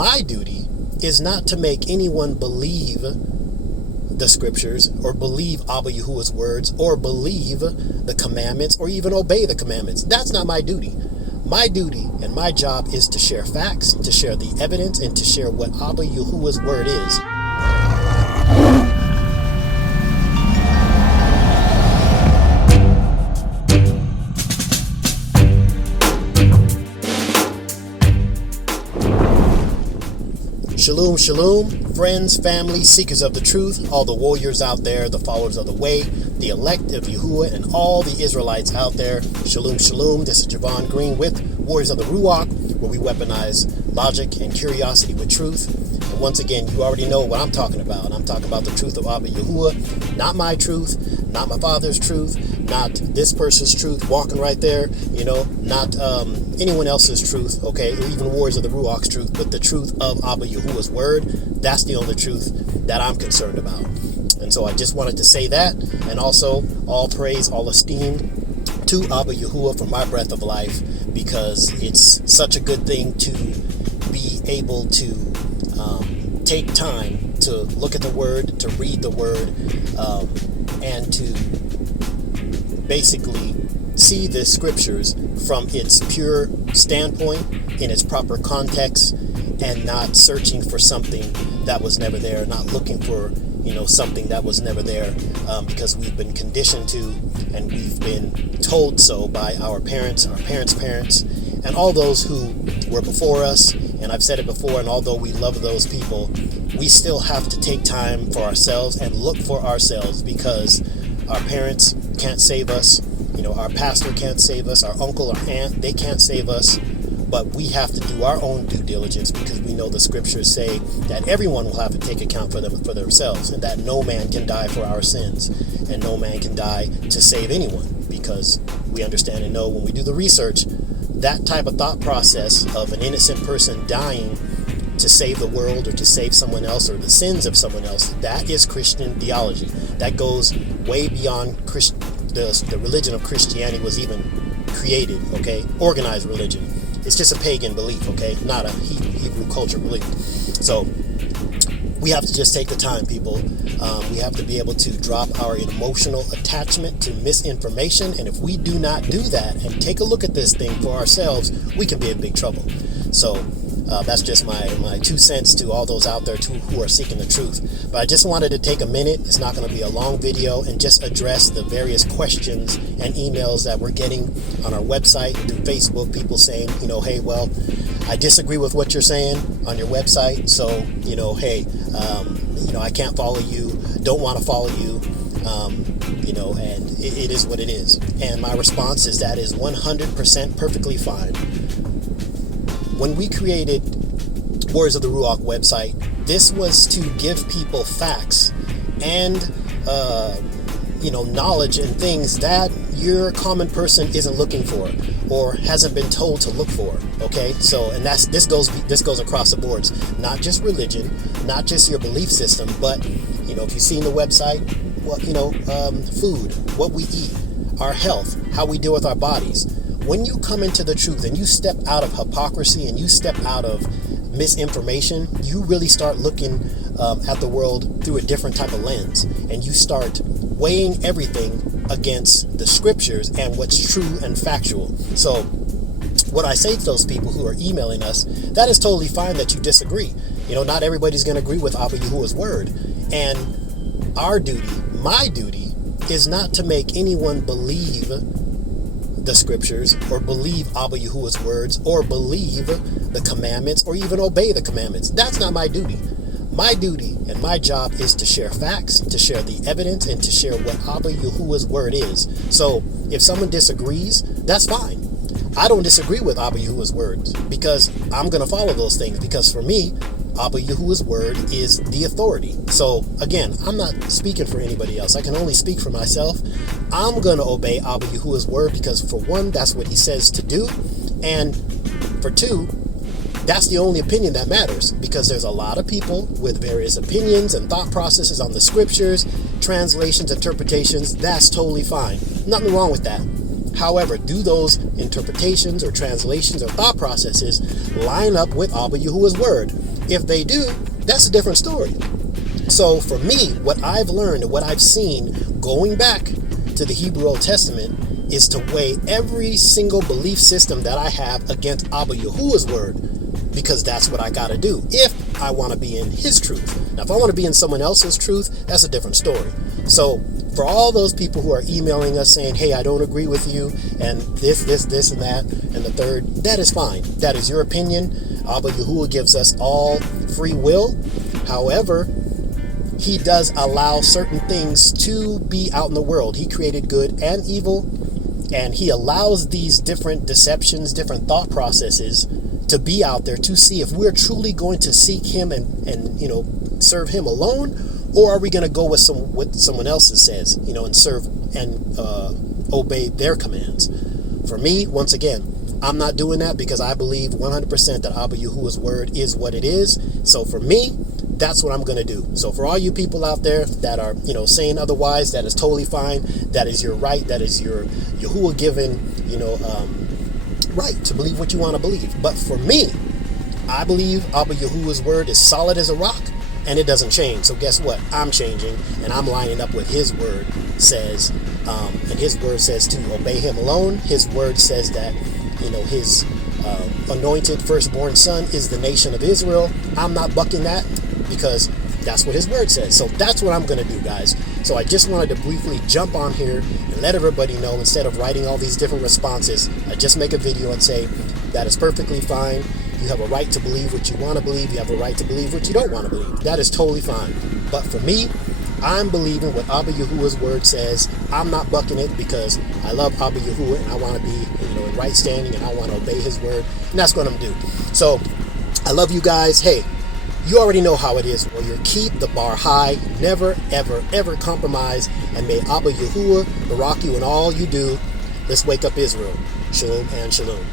my duty is not to make anyone believe the scriptures or believe Abba YaHuWaH's words or believe the commandments or even obey the commandments. That's not my duty. My duty and my job is to share facts, to share the evidence, and to share what Abba YaHuWaH's word is. Shalom, shalom, friends, family, seekers of the truth, all the warriors out there, the followers of the way, the elect of YaHuWaH, and all the Israelites out there. Shalom, shalom. This is Javon Green with Warriors of the Ruwach, where we weaponize logic and curiosity with truth. And once again, you already know what I'm talking about. I'm talking about the truth of Abba YaHuWaH, not my truth, not my father's truth, not this person's truth walking right there, not anyone else's truth, okay, or even Warriors of the Ruwach's truth, but the truth of Abba YaHuWaH's word. That's the only truth that I'm concerned about. And so I just wanted to say that, and also all praise, all esteem to Abba YaHuWaH for my breath of life, because it's such a good thing to be able to take time to look at the word, to read the word, and to basically see the scriptures from its pure standpoint, in its proper context, and not searching for something that was never there, not looking for something that was never there, because we've been conditioned to, and we've been told so by our parents' parents, and all those who were before us. And I've said it before, and although we love those people, we still have to take time for ourselves and look for ourselves, because our parents can't save us, our pastor can't save us, our uncle or aunt, they can't save us. But we have to do our own due diligence, because we know the scriptures say that everyone will have to take account for themselves, and that no man can die for our sins, and no man can die to save anyone, because we understand and know when we do the research, that type of thought process of an innocent person dying to save the world or to save someone else or the sins of someone else, that is Christian theology. That goes way beyond the religion of Christianity was even created, okay? Organized religion. It's just a pagan belief, okay? Not a Hebrew culture belief. So we have to just take the time, people. We have to be able to drop our emotional attachment to misinformation. And if we do not do that and take a look at this thing for ourselves, we can be in big trouble. So that's just my 2 cents to all those out there who are seeking the truth. But I just wanted to take a minute. It's not going to be a long video, and just address the various questions and emails that we're getting on our website, through Facebook, people saying, hey, well, I disagree with what you're saying on your website. So, hey, I can't follow you, don't want to follow you, and it is what it is. And my response is that is 100% perfectly fine. When we created Warriors of the Ruwach website, this was to give people facts and, knowledge and things that your common person isn't looking for or hasn't been told to look for. Okay, so and this goes across the boards, not just religion, not just your belief system, but if you've seen the website, food, what we eat, our health, how we deal with our bodies. When you come into the truth and you step out of hypocrisy and you step out of misinformation, you really start looking at the world through a different type of lens, and you start weighing everything against the scriptures and what's true and factual. So what I say to those people who are emailing us, that is totally fine that you disagree. Not everybody's going to agree with Abba YaHuWaH's word. And our duty, my duty, is not to make anyone believe the scriptures or believe Abba YaHuWaH's words or believe the commandments or even obey the commandments. That's not my duty. My duty and my job is to share facts, to share the evidence, and to share what Abba YaHuWaH's word is. So if someone disagrees, that's fine. I don't disagree with Abba YaHuWaH's words, because I'm going to follow those things, because for me, Abba YaHuWaH's word is the authority. So again, I'm not speaking for anybody else. I can only speak for myself. I'm going to obey Abba YaHuWaH's word, because for one, that's what he says to do. And for two, that's the only opinion that matters, because there's a lot of people with various opinions and thought processes on the scriptures, translations, interpretations. That's totally fine. Nothing wrong with that. However, do those interpretations or translations or thought processes line up with Abba YaHuWaH's word? If they do, that's a different story. So for me, what I've learned and what I've seen going back to the Hebrew Old Testament is to weigh every single belief system that I have against Abba YaHuWaH's word, because that's what I got to do if I want to be in his truth. Now, if I want to be in someone else's truth, that's a different story. So for all those people who are emailing us saying, hey, I don't agree with you, and this, and that, and the third, that is fine. That is your opinion. Abba YaHuWaH gives us all free will. However, he does allow certain things to be out in the world. He created good and evil, and he allows these different deceptions, different thought processes to be out there to see if we're truly going to seek him and serve him alone, or are we going to go with what someone else says, and serve and obey their commands. For me, once again, I'm not doing that because I believe 100% that Abba YaHuWaH's word is what it is. So for me, that's what I'm going to do. So for all you people out there that are, saying otherwise, that is totally fine. That is your right. That is your YaHuWaH given, right to believe what you want to believe. But for me, I believe Abba YaHuWaH's word is solid as a rock, and it doesn't change. So guess what? I'm changing, and I'm lining up with his word says, and his word says to obey him alone. His word says that, his anointed firstborn son is the nation of Israel. I'm not bucking that because that's what his word says. So that's what I'm going to do, guys. So I just wanted to briefly jump on here and let everybody know, instead of writing all these different responses, I just make a video and say that is perfectly fine. You have a right to believe what you want to believe. You have a right to believe what you don't want to believe. That is totally fine. But for me, I'm believing what Abba YaHuWaH's word says. I'm not bucking it because I love Abba YaHuWaH and I want to be, in right standing, and I want to obey his word. And that's what I'm going to do. So I love you guys. Hey, you already know how it is. Warrior, keep the bar high. Never, ever, ever compromise. And may Abba YaHuWaH rock you in all you do. Let's wake up Israel. Shalom and shalom.